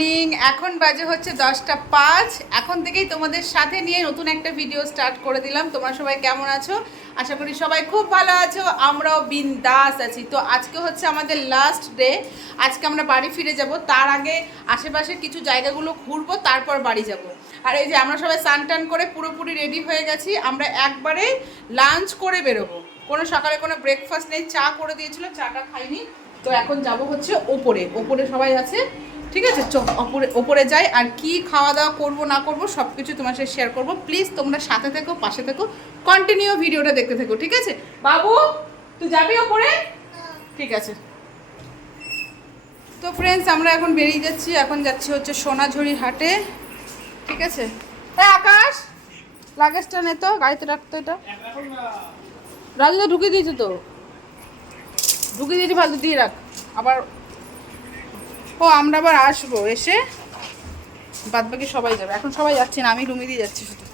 Morning এখন বাজে হচ্ছে দশটা পাঁচ। এখন থেকেই তোমাদের সাথে নিয়ে নতুন একটা ভিডিও স্টার্ট করে দিলাম। তোমরা সবাই কেমন আছো? আশা করি সবাই খুব ভালো আছো। আমরাও বিন্দাস আছি। তো আজকে হচ্ছে আমাদের লাস্ট ডে আজকে আমরা বাড়ি ফিরে যাব। তার আগে আশেপাশের কিছু জায়গাগুলো ঘুরবো, তারপর বাড়ি যাব। আর এই যে আমরা সবাই স্নান টান করে পুরোপুরি রেডি হয়ে গেছি। আমরা একবারে লাঞ্চ করে বেরোবো। কোনো সকালে কোনো ব্রেকফাস্ট নেই। চা করে দিয়েছিল, চাটা খাইনি। তো এখন যাব হচ্ছে ওপরে। ওপরে সবাই আছে। ঠিক আছে? চ ওপরে ওপরে যাই, আর কি খাওয়া দাওয়া করব, না করব সব কিছু তোমার সাথে শেয়ার করব। প্লিজ তোমরা সাথে থেকো, পাশে থেকো কন্টিনিউ ভিডিওটা দেখতে থেকো, ঠিক আছে? বাবু, তুই যাবি ওপরে? ঠিক আছে। তো ফ্রেন্ডস আমরা এখন বেরিয়ে যাচ্ছি, এখন যাচ্ছি হচ্ছে সোনাঝুরি হাটে, ঠিক আছে? হ্যাঁ আকাশ! লাগেজটা নে তো, গাড়িতে রাখতো এটা। রাজদা ঢুকিয়ে দিয়েছে তো। ঢুকিয়ে দিয়েছি ভালো দিয়ে রাখ। আবার ও, আমরা আবার আসব, এসে বাদ বাকি সবাই যাবে। এখন সবাই যাচ্ছে না, আমি রুমি দিয়ে যাচ্ছি শুধু।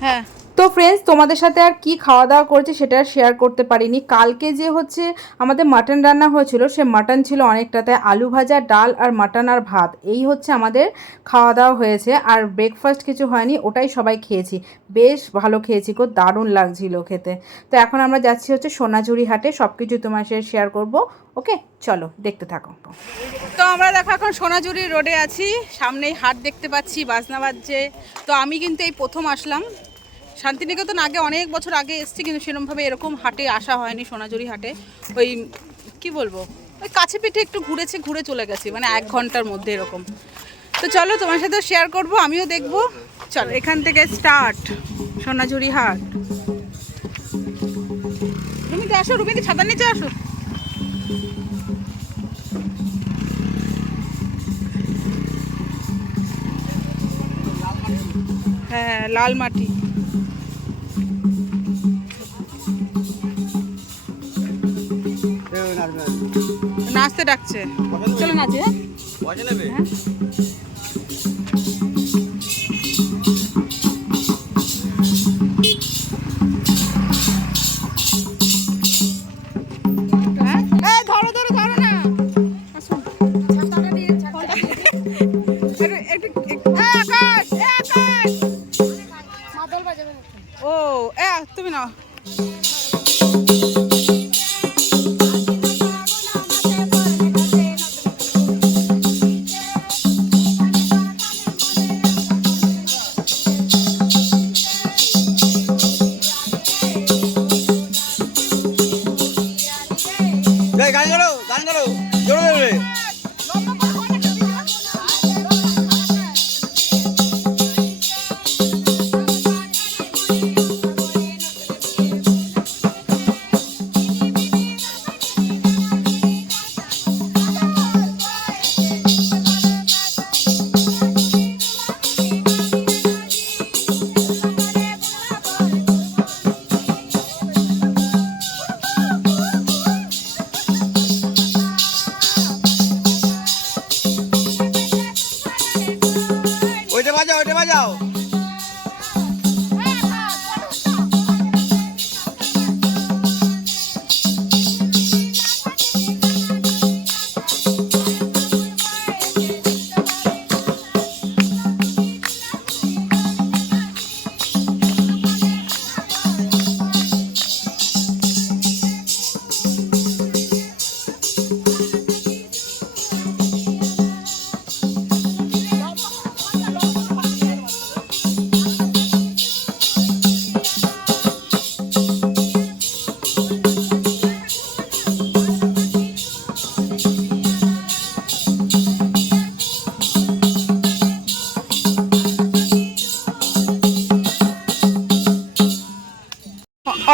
হ্যাঁ। তো ফ্রেন্ডস তোমাদের সাথে আর কি খাওয়া দাওয়া করেছি সেটা শেয়ার করতে পারিনি। কালকে যে হচ্ছে আমাদের মাটন রান্না হয়েছিল, সে মাটন ছিল অনেকটা তাই আলু ভাজা, ডাল আর মাটন আর ভাত। এই হচ্ছে আমাদের খাওয়া দাওয়া হয়েছে। আর ব্রেকফাস্ট কিছু হয়নি, ওটাই সবাই খেয়েছি। বেশ ভালো খেয়েছি খুব দারুণ লাগছিল খেতে। তো এখন আমরা যাচ্ছি হচ্ছে সোনাঝুরি হাটে সব কিছু তোমার সাথে শেয়ার করব। ওকে চলো, দেখতে থাকো। তো আমরা দেখো এখন সোনাঝুরি রোডে আছি। সামনেই হাট দেখতে পাচ্ছি, বাজনা বাজছে। তো আমি কিন্তু এই প্রথম আসলাম। শান্তিনিকেতন আগে অনেক বছর আগে এসেছি, কিন্তু সেরকমভাবে এরকম হাটে আসা হয়নি, সোনাঝুরি হাটে। ওই, কি বলব? ওই কাছে পিঠে একটু ঘুরেছে, ঘুরে চলে গেছি মানে এক ঘণ্টার মধ্যে এরকম। তো চলো, তোমার সাথে শেয়ার করব, আমিও দেখব। চলো, এখান থেকে স্টার্ট সোনাঝুরি হাট। তুমি রুমিতে আসো রুমিতে ছাতার নিচে আসো? হ্যাঁ লাল মাটি নাচতে ডাকছে। চলো নাচে হ্যাঁ? হ্যাঁ? ও এ তুমি নাও।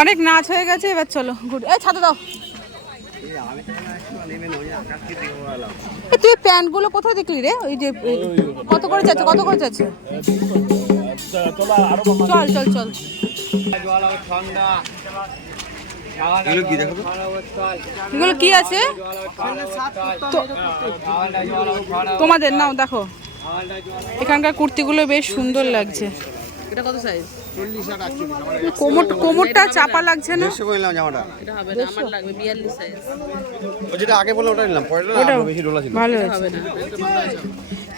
অনেক নাচ হয়ে গেছে এবার চলো গুড এই ছাতা দাও। তুই প্যান্টগুলো কোথায় দেখলি রে? ওই যে কত করে যাচ্ছে কত করে যাচ্ছে চল চল চল। এগুলো কি আছে? তোমাদের নাও দেখো। এখানকার কুর্তিগুলো বেশ সুন্দর লাগছে। এটা কত সাইজ কোমর কোমরটা চাপা লাগছে না? দেড়শো করে নিলাম জামাটা। এটা হবে না আমার লাগবে বিয়াল্লিশ সাইজ ও যেটা আগে বলল ওটা নিলাম পরে না আরও বেশি ডোলা ছিল। ভালো হবে না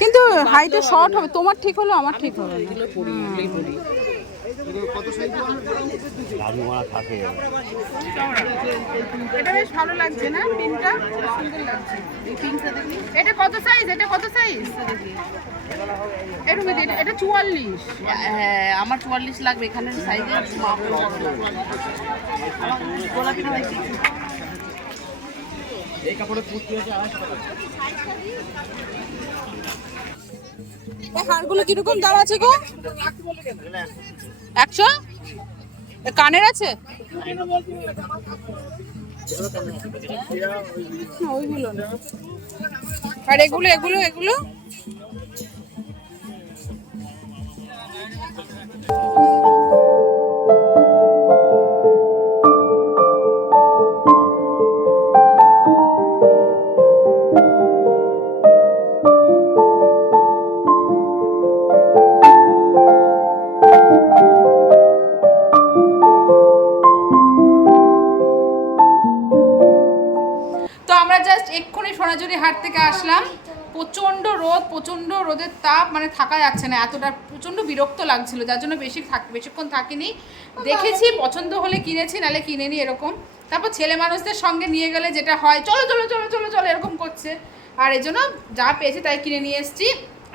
কিন্তু হাইটে শর্ট হবে তোমার ঠিক হলো আমার ঠিক হবে না। এগুলো পরি এগুলোই পরি। এটা বেশ ভালো লাগছে না পিনটা? সুন্দর লাগছে। এই পিনটা দেখি। এটা কত সাইজ এটা কত সাইজ এরকম এটা এটা চুয়াল্লিশ। হ্যাঁ আমার চুয়াল্লিশ লাগবে এখানে সাইজে গোলাপিটা দেখি? এই হারগুলো কীরকম দাম আছে গো? একশো? কানের আছে? না, ওইগুলো না। আর এগুলো এগুলো এগুলো? এক্ষুনি সোনাঝুরি হাট থেকে আসলাম। প্রচণ্ড রোদ, প্রচণ্ড রোদের তাপ মানে থাকা যাচ্ছে না, এতটা প্রচণ্ড বিরক্ত লাগছিল যার জন্য বেশি থাক বেশিক্ষণ থাকিনি। দেখেছি পছন্দ হলে কিনেছি নাহলে কিনেনি এরকম। তারপর ছেলে মানুষদের সঙ্গে নিয়ে গেলে যেটা হয় চলো চলো চলো চলো চলো এরকম করছে। আর এই জন্য যা পেয়েছি তাই কিনে নিয়ে এসেছি।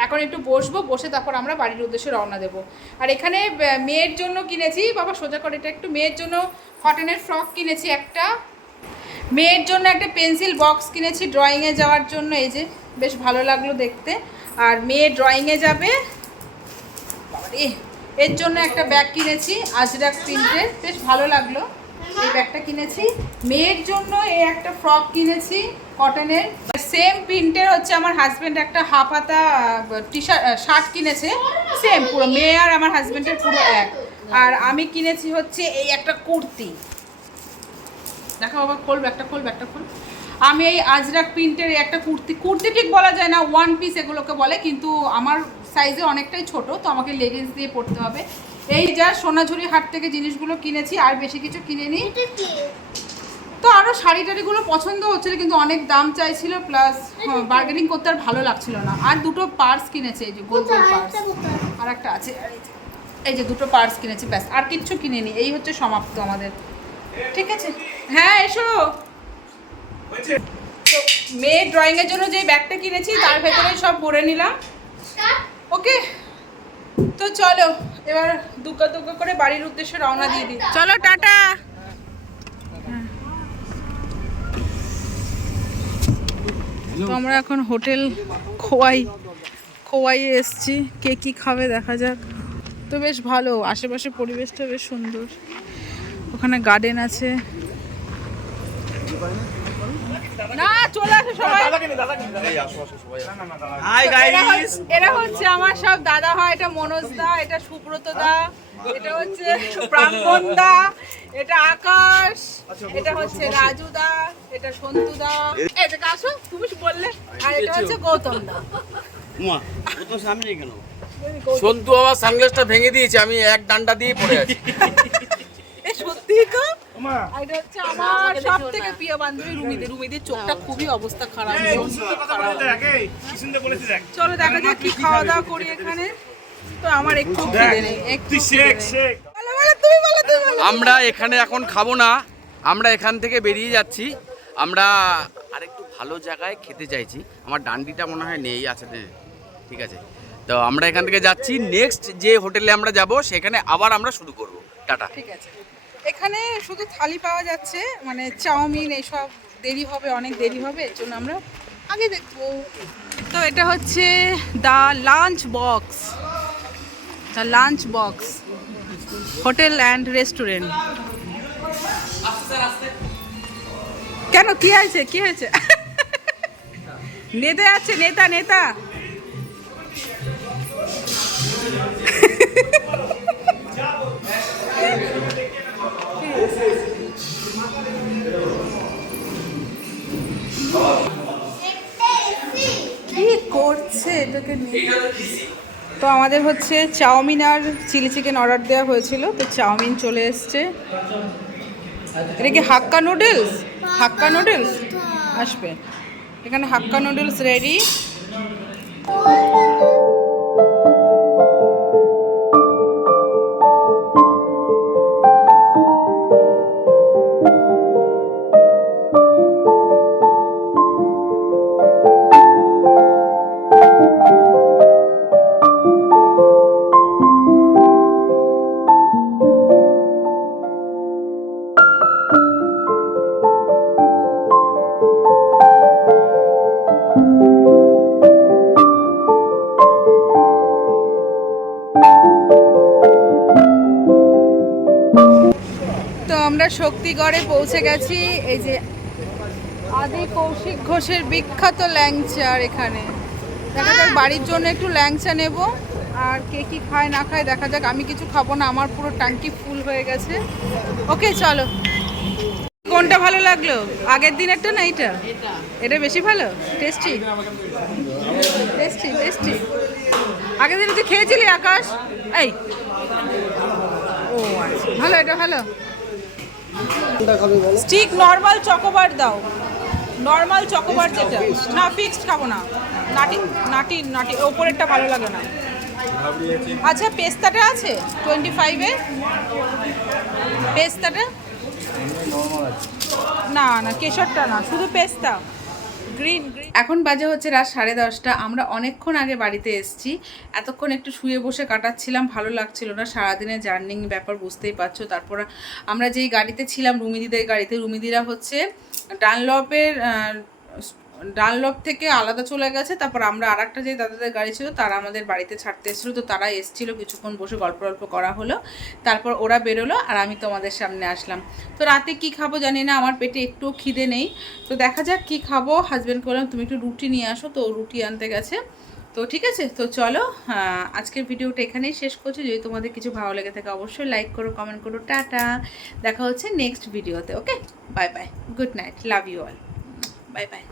এখন একটু বসবো বসে তারপর আমরা বাড়ির উদ্দেশ্যে রওনা দেবো। আর এখানে মেয়ের জন্য কিনেছি বাবা সোজা করে এটা একটু মেয়ের জন্য কটনের ফ্রক কিনেছি একটা। মেয়ের জন্য একটা পেন্সিল বক্স কিনেছি ড্রয়িংয়ে যাওয়ার জন্য এই যে বেশ ভালো লাগল দেখতে। আর মেয়ে ড্রয়িংয়ে যাবে এর জন্য একটা ব্যাগ কিনেছি, আজরাক প্রিন্টের বেশ ভালো লাগল। এই ব্যাগটা কিনেছি। মেয়ের জন্য এই একটা ফ্রক কিনেছি কটনের সেম প্রিন্টের হচ্ছে আমার হাজব্যান্ড একটা হাফ হাতা টি শার্ট কিনেছে। সেম পুরো মেয়ে আর আমার হাজব্যান্ডের পুরো এক। আর আমি কিনেছি হচ্ছে এই একটা কুর্তি। দেখা বাবা, খোল ব্যাগটা খোল ব্যাগটা খোল। আমি এই আজরাক প্রিন্টের একটা কুর্তি। কুর্তি ঠিক বলা যায় না ওয়ান পিস এগুলোকে বলে, কিন্তু আমার সাইজে অনেকটাই ছোট তো আমাকে লেগিংস দিয়ে পড়তে হবে। এই যা সোনাঝুরি হাট থেকে জিনিসগুলো কিনেছি আর বেশি কিছু কিনে কিনেনি তো আরও শাড়ি টাড়িগুলো পছন্দ হচ্ছিল কিন্তু অনেক দাম চাইছিল প্লাস বার্গেনিং করতে আর ভালো লাগছিল না। আর দুটো পার্স কিনেছে এই যে গোল গোল পার্স আর একটা আছে এই যে- দুটো পার্স কিনেছি ব্যাস আর কিচ্ছু কিনিনি। এই হচ্ছে সমাপ্ত আমাদের। ঠিক আছে? হ্যাঁ এসো। তো মেয়ের ড্রয়িং জন্য যে ব্যাগটা কিনেছি তার ভেতরে সব পরে নিলাম। ওকে? তো চলো এবার দুগ্গা দুগ্গা করে বাড়ির উদ্দেশ্যে রওনা দিয়ে দিই। চলো টাটা। তো আমরা এখন হোটেল খোয়াই খোয়াইয়ে এসছি। কে কি খাবে দেখা যাক। তো বেশ ভালো আশেপাশে পরিবেশটা বেশ সুন্দর। ওখানে গার্ডেন আছে। না চলে আসে সবাই। হাই এরা এরা হচ্ছে আমার সব দাদা হয় এটা মনোজ দা এটা সুব্রত দা এটা হচ্ছে প্রাঙ্গন দা এটা আকাশ এটা হচ্ছে রাজু দা এটা সন্তু দা। এটা আসো তুমি বললে আর এটা হচ্ছে গৌতম দা। মা তো সামনে কেন? সন্তু আমার সানগ্লাসটা ভেঙে দিয়েছে আমি এক ডান্ডা দিয়ে পড়ে আছি। এ সত্যি তো আর এটা হচ্ছে আমার সব থেকে প্রিয় বান্ধবী রুমিদের। রুমিদের চোখটা খুবই অবস্থা খারাপ। চলো দেখা যাক কি খাওয়া দাওয়া করি এখানে। তো আমার একটু খিদে নেই একটু খিদে নেই। বলো, বলো, তুমি বলো তুমি বলো। আমরা এখানে এখন খাব না। আমরা এখান থেকে বেরিয়ে যাচ্ছি। আমরা আরেকটু ভালো জায়গায় খেতে চাইছি। আমার ডান্ডিটা মনে হয় নেই আছে ঠিক আছে। তো আমরা এখান থেকে যাচ্ছি। নেক্সট যে হোটেলে আমরা যাব সেখানে আবার আমরা শুরু করব। টাটা। ঠিক আছে। এখানে শুধু থালি পাওয়া যাচ্ছে মানে চাউমিন এইসব দেরি হবে, অনেক দেরি হবে, এর জন্য আমরা আগে দেখব। তো এটা হচ্ছে the lunch box the lunch box, hotel and restaurant. কেন, কি হয়েছে কি হয়েছে? নেতা আছে, নেতা নেতা। তো আমাদের হচ্ছে চাউমিন আর চিলি চিকেন অর্ডার দেওয়া হয়েছিল, তো চাউমিন চলে এসছে। এটা কি হাক্কা নুডলস? হাক্কা নুডলস? আসবে। এখানে হাক্কা নুডলস রেডি। শক্তিগড়ে পৌঁছে গেছি, এই যে আদি কৌশিক ঘোষের বিখ্যাত ল্যাংচার এখানে। দেখা যাক বাড়ির জন্য একটু ল্যাংচা নেব, আর কে কি খায় না খায় দেখা যাক। আমি কিছু খাব না, আমার পুরো ট্যাঙ্কি ফুল হয়ে গেছে। ওকে, চলো। কোনটা ভালো লাগল? আগের দিনেরটা না এটা এটা বেশি ভালো? টেস্টি? Tasty tasty. আগের দিনে তুই খেয়েছিলি আকাশ? এই। ও আচ্ছা। ভালো, এটা ভালো। স্টিক নর্মাল চকোবার দাও। নর্মাল চকোবার যেটা। না ফিক্সড খাব না। নাটি নাটি নাটি, ওপরেরটা ভালো লাগে না। আচ্ছা পেস্তাটা আছে? টোয়েন্টি ফাইভে পেস্তাটা? না না, কেশরটা না, শুধু পেস্তা। এখন বাজে হচ্ছে রাত সাড়ে দশটা। আমরা অনেকক্ষণ আগে বাড়িতে এসেছি। এতক্ষণ একটু শুয়ে বসে কাটাচ্ছিলাম, ভালো লাগছিল না। সারাদিনের জার্নিং ব্যাপার বুঝতেই পারছ। তারপর আমরা যেই গাড়িতে ছিলাম, রুমিদিদের গাড়িতে, রুমিদিরা হচ্ছে ডানলপের ডানলপ থেকে আলাদা চলে গেছে, তারপর আমরা আর একটা যে দাদাদের গাড়ি ছিল, তারা আমাদের বাড়িতে ছাড়তে এসেছিল, তো তারা এসেছিল কিছুক্ষণ বসে গল্প গল্প করা হলো, তারপর ওরা বেরোলো আর আমি তোমাদের সামনে আসলাম। তো রাতে কি খাব জানি না, আমার পেটে একটুও খিদে নেই। তো দেখা যাক কি খাব হাজব্যান্ডকে বললাম, তুমি একটু রুটি নিয়ে আসো। তো রুটি আনতে গেছে। তো ঠিক আছে, তো চলো আজকের ভিডিওটা এখানেই শেষ করছি। যদি তোমাদের কিছু ভালো লেগে থাকে, অবশ্যই লাইক করো কমেন্ট করো, টাটা। দেখা হচ্ছে নেক্সট ভিডিওতে okay bye bye good night love you all bye bye